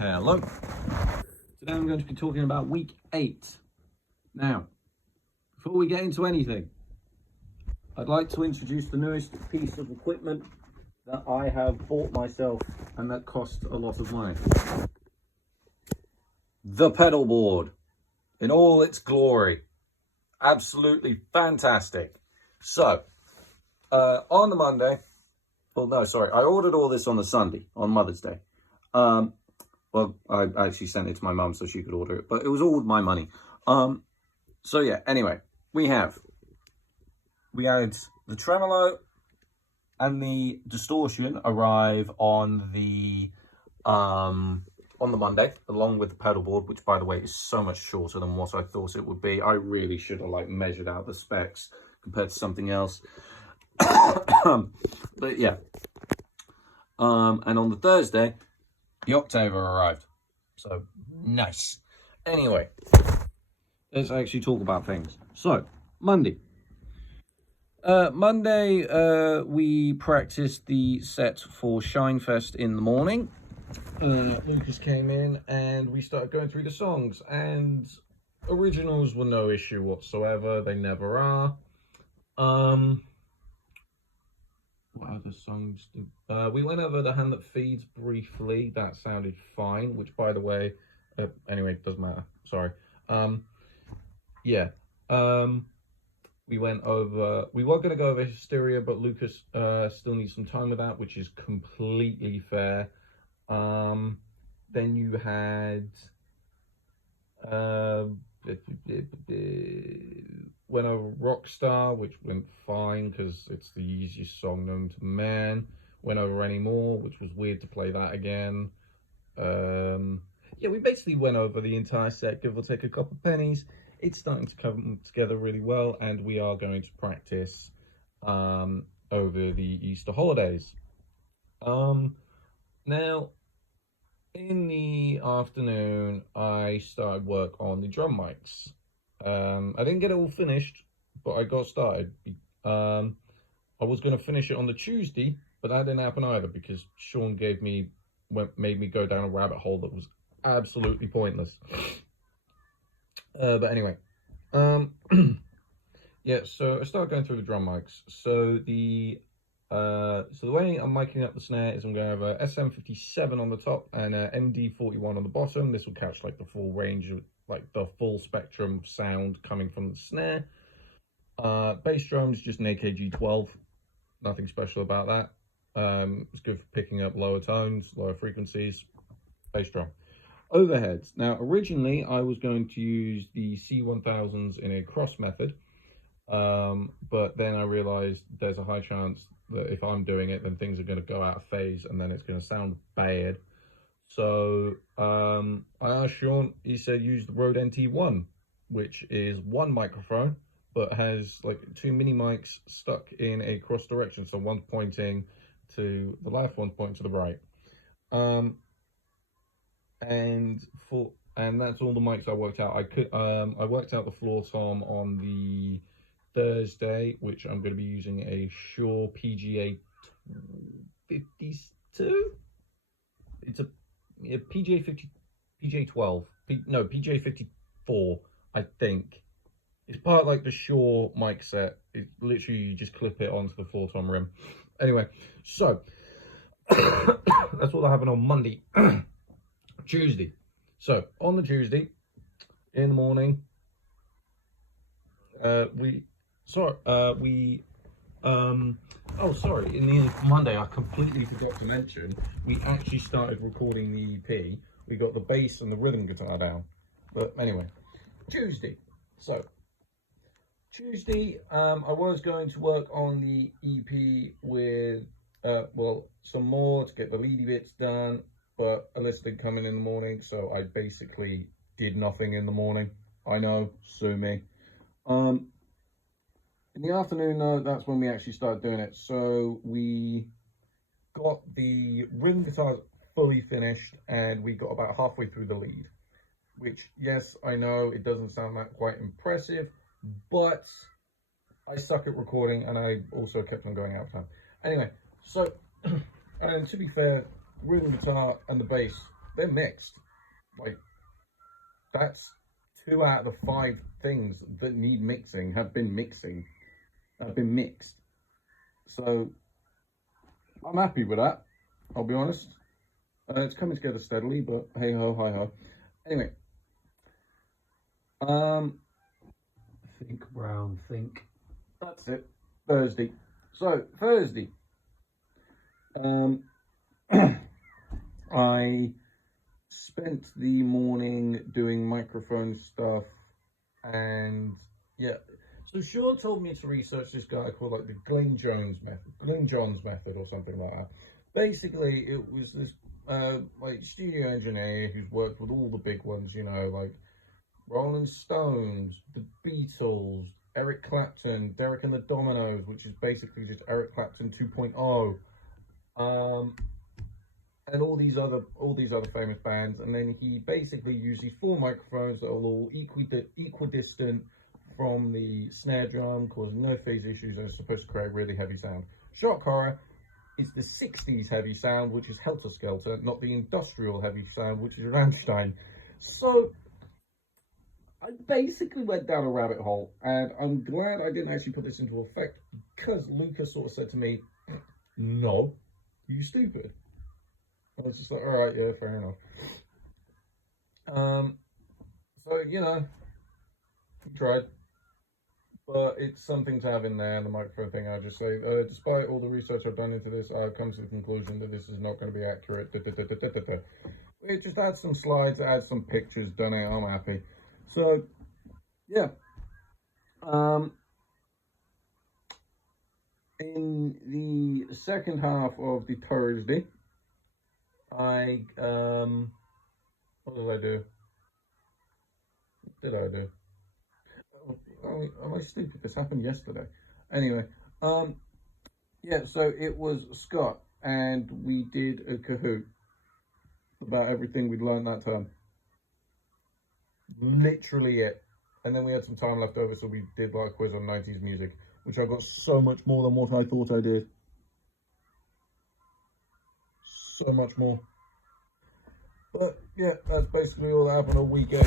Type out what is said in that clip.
Hello. Today I'm going to be talking about week 8. Now, before we get into anything, I'd like to introduce the newest piece of equipment that I have bought myself and that cost a lot of money. The pedal board in all its glory. Absolutely fantastic. So, on the Monday, I ordered all this on the Sunday, on Mother's Day. Well, I actually sent it to my mum so she could order it, but it was all my money. So yeah, anyway, we had the tremolo and the distortion arrive on the Monday, along with the pedal board, which by the way is so much shorter than what I thought it would be. I really should have measured out the specs compared to something else. But yeah. And on the Thursday, the Octaver arrived. So nice. Anyway, let's actually talk about things. So, Monday. We practiced the set for Shinefest in the morning. Lucas came in and we started going through the songs, and originals were no issue whatsoever. They never are. What other songs did we went over The Hand That Feeds briefly. That sounded fine, which by the way, anyway, it doesn't matter, sorry. We were going to go over Hysteria, but Lucas still needs some time with that, which is completely fair. Then you had went over Rockstar, which went fine because it's the easiest song known to man. Went over Anymore, which was weird to play that again. We basically went over the entire set, give or take a couple pennies. It's starting to come together really well, and we are going to practice over the Easter holidays. Now, in the afternoon, I started work on the drum mics. I didn't get it all finished, but I got started. I was going to finish it on the Tuesday, but that didn't happen either because Sean made me go down a rabbit hole that was absolutely pointless. But anyway, yeah. So I started going through the drum mics. So the way I'm miking up the snare is I'm going to have a SM57 on the top and a MD41 on the bottom. This will catch the full range of the full spectrum of sound coming from the snare. Bass drums, just an AKG12, nothing special about that. It's good for picking up lower tones, lower frequencies. Bass drum. Overheads. Now, originally I was going to use the C1000s in a cross method, but then I realized there's a high chance that if I'm doing it, then things are going to go out of phase and then it's going to sound bad. So I asked Sean, he said use the Rode NT1, which is one microphone, but has 2 mini mics stuck in a cross direction. So one's pointing to the left, one's pointing to the right. And that's all the mics I worked out. I worked out the floor tom on the Thursday, which I'm going to be using a Shure PGA 52. It's a PGA 50, PGA 12, PGA 54, I think. It's part of the Shure mic set. It literally, you just clip it onto the floor tom rim. Anyway, so that's what happened on Monday. Tuesday. So on the Tuesday in the morning, in the Monday, I completely forgot to mention, we actually started recording the EP. We got the bass and the rhythm guitar down. But anyway, Tuesday. So Tuesday, I was going to work on the EP with, some more to get the leady bits done, but Alyssa didn't come in the morning, so I basically did nothing in the morning. I know, sue me. In the afternoon, though, that's when we actually started doing it. So we got the rhythm guitars fully finished, and we got about halfway through the lead, which, yes, I know it doesn't sound that quite impressive, but I suck at recording, and I also kept on going out of time. Anyway, so, and to be fair, rhythm guitar and the bass they're mixed. Like, that's 2 out of the 5 things that need mixing have been mixed. So I'm happy with that. I'll be honest. It's coming together steadily, but hey ho, hi ho. Anyway, think Brown, think. That's it. Thursday. So Thursday, I spent the morning doing microphone stuff, and yeah. So Sean told me to research this guy called like the Glyn Johns method, or something like that. Basically, it was this like studio engineer who's worked with all the big ones, you know, like Rolling Stones, the Beatles, Eric Clapton, Derek and the Dominoes, which is basically just Eric Clapton 2.0. Um, and all these other famous bands, and then he basically used these 4 microphones that are all equidistant from the snare drum, causing no phase issues, and it's supposed to create really heavy sound. Shock horror, is the 60s heavy sound, which is Helter Skelter, not the industrial heavy sound, which is Rammstein. So I basically went down a rabbit hole, and I'm glad I didn't actually put this into effect, because Lucas sort of said to me, no, you stupid. I was just like, all right, yeah, fair enough. So, you know, we tried, but it's something to have in there. The microphone thing, I just say, despite all the research I've done into this, I've come to the conclusion that this is not going to be accurate. It just adds some slides, adds some pictures, done it. I'm happy. So, yeah. In the second half of the Thursday, I what did I do? What did I do? Am I stupid? This happened yesterday. Anyway, yeah. So it was Scott, and we did a Kahoot about everything we'd learned that term. Literally it. And then we had some time left over, so we did like a quiz on 90s music, which I got so much more than what I thought I did. So much more. But yeah, that's basically all that happened all weekend.